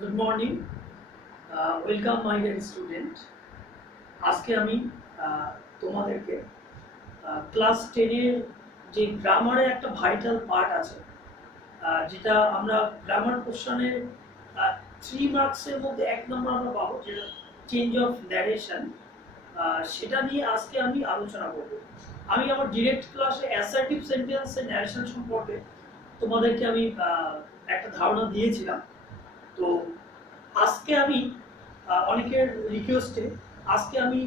Good morning, welcome my dear student. আজকে আমি তোমাদেরকে ক্লাস টেনের যে গ্রামারের একটা ভাইটাল পার্ট আছে, যেটা আমরা গ্রামার কোশ্চেনের 3 মার্কসের মধ্যে 1 নম্বর আমরা পাবো, যেটা চেঞ্জ অফ ন্যারেশন। সেটা নিয়ে আজকে আমি আলোচনা করব। আমি আমার ডিরেক্ট ক্লাসে অ্যাসার্টিভ সেন্টেন্সের ন্যারেশন সম্পর্কে তোমাদেরকে আমি একটা ধারণা দিয়েছিলাম। তো আজকে আমি অনেকের রিকোয়েস্টে আজকে আমি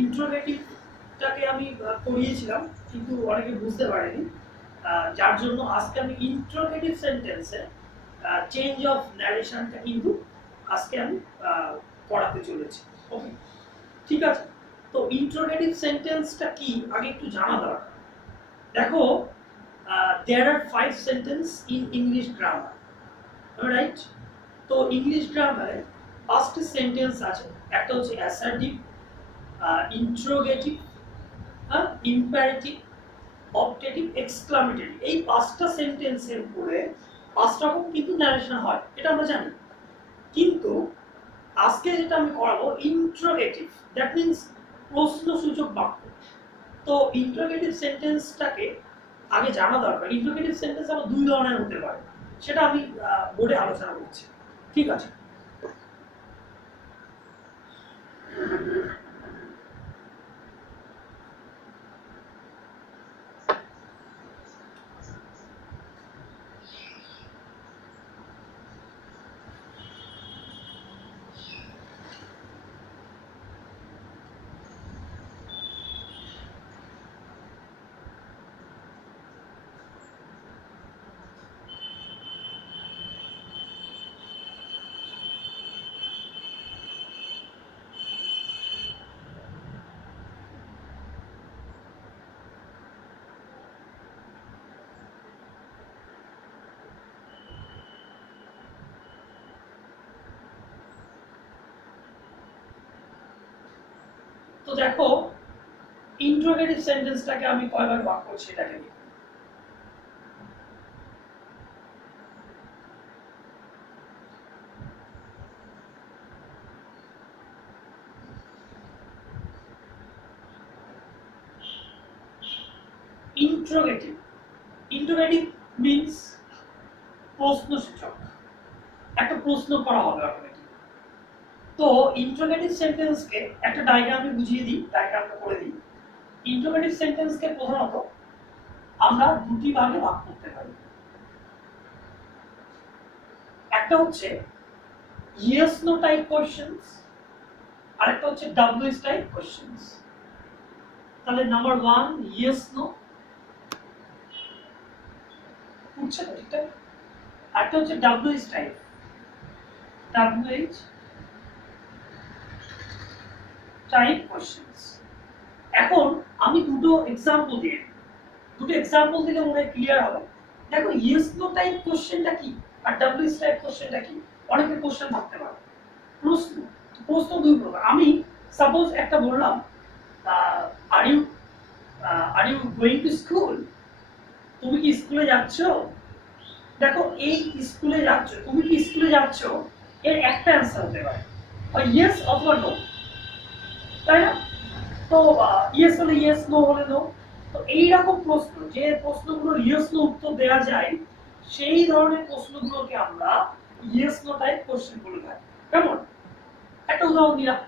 ইন্ট্রোগেটিভটাকে আমি করিয়েছিলাম, কিন্তু অনেকে বুঝতে পারেনি। যার জন্য আজকে আমি ইন্ট্রোগেটিভ সেন্টেন্সে চেঞ্জ অফ ন্যারেশনটা কিন্তু আজকে আমি করাতে চলেছি। ওকে, ঠিক আছে। তো ইন্ট্রোগেটিভ সেন্টেন্সটা কি আগে একটু জানা দরকার। দেখো, দেয়ার আর 5 sentence in English grammar, right? তো ইংলিশ গ্রামারে 5টি সেন্টেন্স আছে। একটা হচ্ছে assertive, interrogative, imperative, objective, exclamatory. এই 5টা সেন্টেন্সের উপরে 5 রকম কিন্তু ন্যারেশন হয়, এটা আমরা জানি। কিন্তু আজকে যেটা আমি করাবো ইন্ট্রোগেটিভ, দ্যাট মিনস প্রশ্নসূচক বাক্য। তো ইন্ট্রোগেটিভ সেন্টেন্সটাকে আগে জানা দরকার। ইন্ট্রোগেটিভ সেন্টেন্স আবার 2 ধরনের হতে পারে, সেটা আমি বোর্ডে আলোচনা করছি। ঠিক আছে। তো দেখো, ইন্ট্রোগেটিভ সেন্টেন্সটাকে আমি কয়বার ভাগ করছি এটাকে নিয়ে। ইন্ট্রোগেটিভ, ইন্ট্রোগেটিভ মিন্স প্রশ্নসূচক, একটা প্রশ্ন করা হবে অটোমেটিক। তো ইন্ট্রোগেটিভ সেন্টেন্সকে একটা ডায়াগ্রামে বুঝিয়ে দিই, ডায়াগ্রামটা করে দিই। ইন্ট্রোগেটিভ সেন্টেন্সকে প্রধানত আমরা দুটি ভাগে ভাগ করতে পারি। একটা হচ্ছে ইয়েস নো টাইপ কোশ্চেনস, আর একটা হচ্ছে ডাব্লিউএস টাইপ কোশ্চেনস। তাহলে নাম্বার 1 ইয়েস নো, বুঝছে তো ঠিকঠাক? একটা হচ্ছে W S type, W H type questions. এখন আমি দুটো এক্সাম্পল দিই, দুটো এক্সাম্পল দিলে মনে হয় ক্লিয়ার হবে। দেখো, ইয়েস নো টাইপ কোশ্চেনটা কি আর ডাব্লিউএস টাইপ কোশ্চেনটা কি, অনেকের কোশ্চেন থাকতে পারে। প্রশ্ন, প্রশ্ন দুই প্রকার। আমি সাপোজ একটা বললাম, are you going to school, তুমি কি স্কুলে যাচ্ছ? দেখো, এই স্কুলে যাচ্ছ, তুমি কি স্কুলে যাচ্ছ, এর একটা অ্যান্সার হতে পারে ইয়েস অথবা নো, তাই না? তো ইয়েস হলে ইয়েস, নো হলে নো। তো এইরকম প্রশ্ন, যে প্রশ্নগুলো ইয়েস নো উত্তর দেওয়া যায়, সেই ধরনের প্রশ্নগুলোকে আমরা ইয়েস নো টাইপ কোশ্চেন বলে থাকি। কেমন? একটা উদাহরণ দিলাম,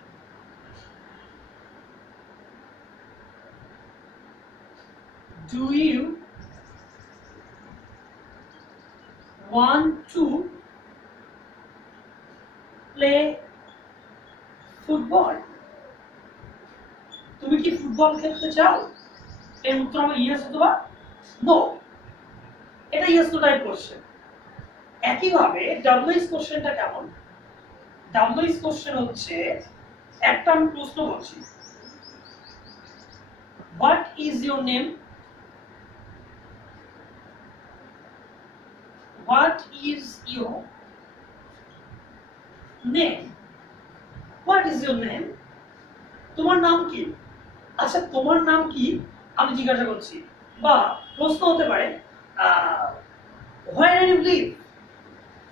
do you want to play football? তুমি কি ফুটবল খেলতে চাও? এর উত্তর হবে ইয়েস অথবা নো। এটা ইয়েস নো টাইপ কোশ্চেন। একইভাবে ডাব্লিউএস কোশ্চেনটা কেমন? ডাব্লিউএস কোশ্চেন হচ্ছে, একটা আমি প্রশ্ন করছি, what is your name? What is your name? What is your name? তোমার নাম কি? আচ্ছা, তোমার নাম কি আমি জিজ্ঞাসা করছি। বা প্রশ্ন হতে পারে, হোয়ার আর ইউ লিভ,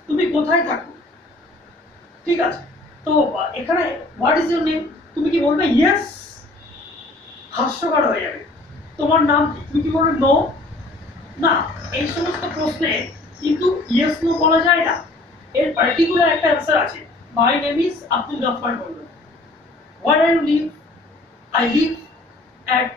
তুমি কোথায় থাকো? ঠিক আছে। তো এখানে হোয়াট ইজ ইউর নেম, তুমি কি বলবে ইয়েস, হাস্যকর হয়ে যাবে। তোমার নাম কি, তুমি কি বলবে নো, না। এই সমস্ত প্রশ্নে কিন্তু ইয়েস নো বলা যায় না, এর পার্টিকুলার একটা অ্যান্সার আছে। My name is Abdul Gaffar বলবে। Where are you live, I live at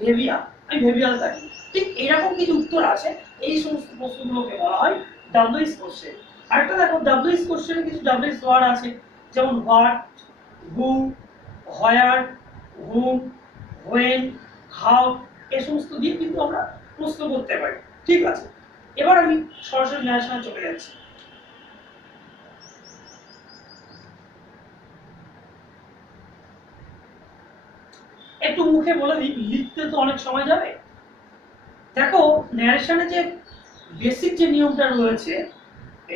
Bhevia, আমি ভেভিয়াল থাকি। ঠিক এরকম কিছু উত্তর আছে। এই সমস্ত প্রশ্নগুলোকে বলা হয় ডাব্লিউএস কোশ্চেন। আরেকটা দেখো, ডাব্লিউএস কোশ্চেনে কিছু ডাব্লিউএস ওয়ার্ড আছে, যেমন what, who, where, hmm, when, how, এই সমস্ত দিয়ে কিন্তু আমরা প্রশ্ন করতে পারি। ঠিক আছে, এবার আমি সরাসরি ন্যারেশনে চলে যাচ্ছি। একটু মুখে বলে দিই, লিখতে তো অনেক সময় যাবে। দেখো, ন্যারেশনে যে বেসিক যে নিয়মটা রয়েছে,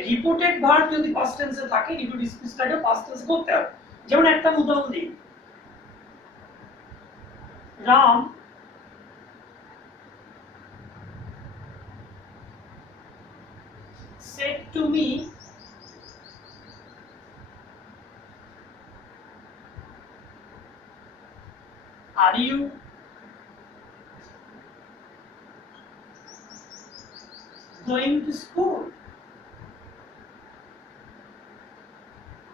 রিপোর্টেড ভার্ব যদি পাস্ট টেন্সে থাকে, রিপোর্টেড স্পিচটাকে পাস্ট টেন্সে করতে হবে। যেমন একটা উদাহরণ দিই, Ram said to me, are you going to school?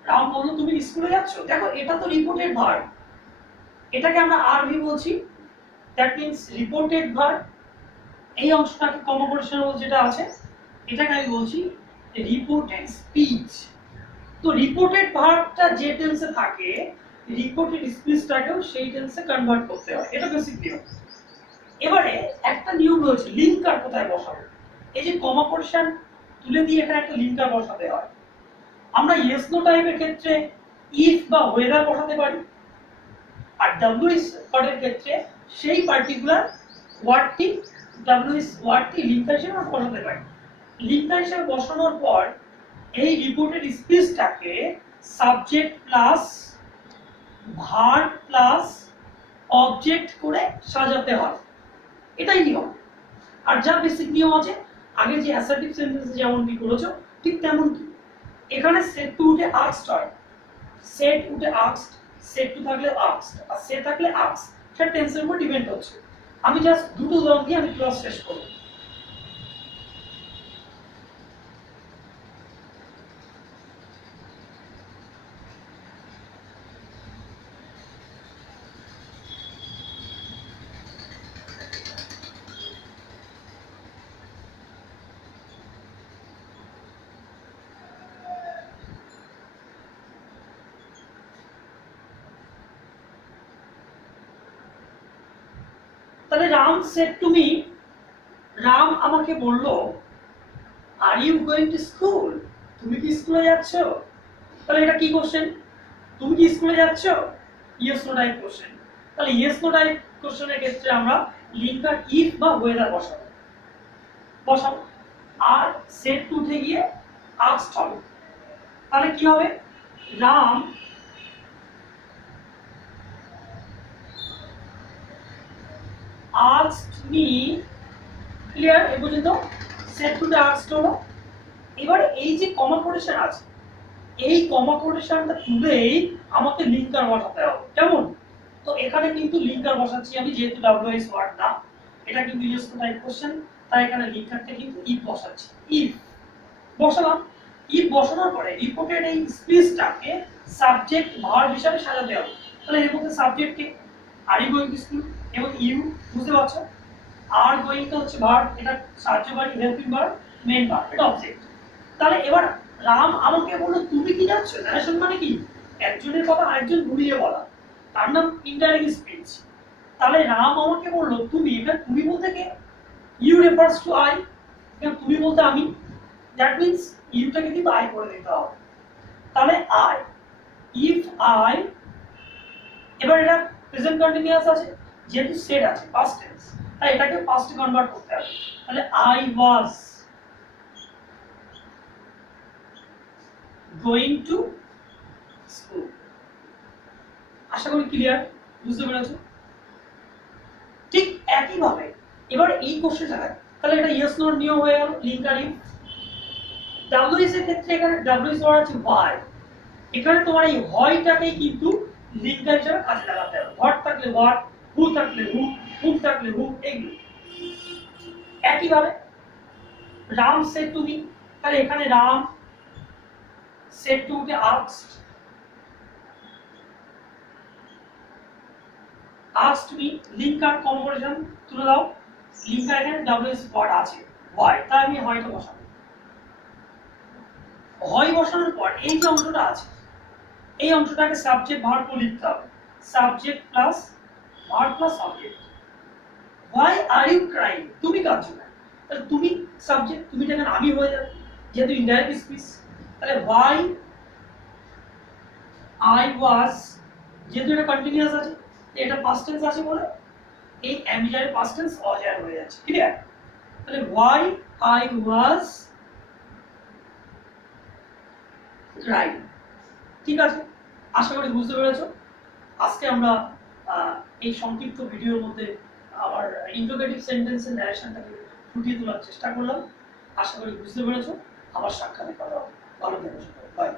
Ram বলল তুমি স্কুলে যাচ্ছ। দেখো, এটা তো রিপোর্টেড ভার্ব, এটাকে আমরা আরভি বলছি, দ্যাট মিন্স রিপোর্টেড ভার্ব। এই অংশটাকে কমা পরিসংখ্যান যেটা আছে, এটাকে আমি বলছি রিপোর্টেড স্পিচ। তো রিপোর্টেড ভার্বটা যে টেন্সে থাকে, রিপোর্টেড স্পিচটাকেও সেই টেন্সে কনভার্ট করতে হয়, এটা বেসিক নিয়ম। এবারে একটা নিয়ম রয়েছে, লিঙ্কার কোথায় বসাবো। এই যে কমা পরিসংখ্যান তুলে দিয়ে এখানে একটা লিঙ্কার বসাতে হয়। আমরা ইয়েস নো টাইপের ক্ষেত্রে ইফ বা ওয়েদার বসাতে পারি, আর ডাব্লিউএস ওয়ার্ডের ক্ষেত্রে সেই পার্টিকুলার ওয়ার্ডটি, ডাব্লিউএস ওয়ার্ডটি লিঙ্কার হিসেবে আমরা বসাতে পারি। লিঙ্কার হিসেবে বসানোর পর এই রিপোর্টেড স্পিচটাকে subject plus verb plus object করে সাজাতে হয়, এটাই নিয়ম। আর যা বেসিক নিয়ম আছে, আগে যে অ্যাসার্টিভ সেন্টেন্স যেমন কি করেছো ঠিক তেমন কি, এখানে সেট টু উঠে আস্কড হয়, সেট উঠে আস্কড, সেট টু থাকলে আস্কড, আর সে থাকলে আস্ক, সেটা টেন্সের উপর ডিপেন্ড করছে। আমি জাস্ট দুটো উদাহরণ দিয়ে আমি ক্লাস শেষ করব। তাহলে Ram said to me, Ram আমাকে বলল, are you going to school, তুমি কি স্কুলে যাচ্ছ? তাহলে এটা কি কোশ্চেন, তুমি কি স্কুলে যাচ্ছ? Yes no type question. তাহলে ইয়েস নো টাইপ কোশ্চেনের ক্ষেত্রে আমরা লিঙ্কার ইফ বা ওয়েদার বসাবো, আর সেড টু উঠে গিয়ে আস্কড হবে। তাহলে কি হবে, রাম asked me, ক্লিয়ার এই পর্যন্ত? সেট টু আস্কড হলো। এবার এই যে কমা কোটেশন আছে, এই কমা কোটেশনটা তুলেই আমাকে লিঙ্কার বসাতে হবে। কেমন? তো এখানে কিন্তু লিঙ্কার বসাচ্ছি আমি, যেহেতু ডাব্লিউএস ওয়ার্ড না, এটা কিন্তু ইউজ টাইপ কোশ্চেন, তাই এখানে লিঙ্কারটা কিন্তু ইফ বসাচ্ছি। ইফ বসালাম, ইফ বসানোর পরে রিপোর্টেড এই স্পিচটাকে সাবজেক্ট ভার্ব হিসাবে সাজাতে হবে। তাহলে এর মধ্যে সাবজেক্টকে are you going to school এবং ইউ, বুঝতে পারছো? আর গোয়িংটা হচ্ছে ভার্ব, এটা সাহায্যকারী হেল্পিং ভার্ব, মেইন ভার্ব এটা অবজেক্ট। তাহলে এবার রাম আমাকে বললো তুমি কি যাচ্ছ, ন্যারেশন মানে কি একজনের কথা আরেকজন ঘুরিয়ে বলা, তার নাম ইনডাইরেক্ট স্পিচ। তাহলে রাম আমাকে বললো তুমি, এখানে তুমি বলতে কে, ইউ রেফার্স টু আই, এখানে তুমি বলতে আমি, দ্যাট মিন্স ইউটাকে কিন্তু আই করে দিতে হবে। তাহলে আই, ইফ আই, এবার এটা প্রেজেন্ট কন্টিনিউয়াস আছে, যেহেতু সেড আছে পাস্ট টেন্স, তাই এটাকে পাস্টে কনভার্ট করতে হবে। তাহলে I was going to school. আশা করি ক্লিয়ার, বুঝতে পেরেছো? ঠিক একইভাবে এবার এই কোশ্চেন জায়গায়, তাহলে এটা ইয়েস নোর নিয়ম হয়ে গেল, লিঙ্কার ইফ। ডাব্লিউএস এর ক্ষেত্রে এখানে ডাব্লিউএস ওয়ার্ড আছে ওয়াই, এখানে তোমার এই হয়টাকেই কিন্তু লিঙ্কার হিসেবে কাজে লাগাতে হবে। হোয়াট থাকলে হোয়াট, হু থাকলে হু থাকলে হু, এগুলো। একইভাবে রাম সেড টু মি, তাহলে এখানে রাম সেড টু কে asked me, লিঙ্কার কনভার্সন তুলে দাও। লিঙ্কার এখানে ডাব্লিউ স্পট আছে, হয়, তাই আমি হয়টা বসাবো। হয় বসানোর পর এই যে অংশটা আছে, এই অংশটাকে সাবজেক্ট ভার্ব লিখতে হবে। Subject plus verb plus subject. Why are you crying, তুমি কাঁদছো না, তাহলে তুমি সাবজেক্ট, তুমিটা এখানে আমি হয়ে যাবে যেহেতু ইনডাইরেক্ট স্পিচ। তাহলে হোয়াই আই ওয়াজ, যেহেতু এটা কন্টিনিউয়াস আছে, এটা পাস্ট টেন্স আছে বলে এই এম এর পাস্ট টেন্স অজার হয়ে যাচ্ছে, ক্লিয়ার? তাহলে হোয়াই আই ওয়াজ ক্রাইং। ঠিক আছে, আশা করি বুঝতে পেরেছো। আজকে আমরা এই সংক্ষিপ্ত ভিডিওর মধ্যে আমার ইন্টারোগেটিভ সেন্টেন্সের ন্যারেশনটাকে ফুটিয়ে তোলার চেষ্টা করলাম। আশা করি বুঝতে পেরেছো। আবার সাক্ষাৎ কথা হবে। ভালো থেকো, বাই।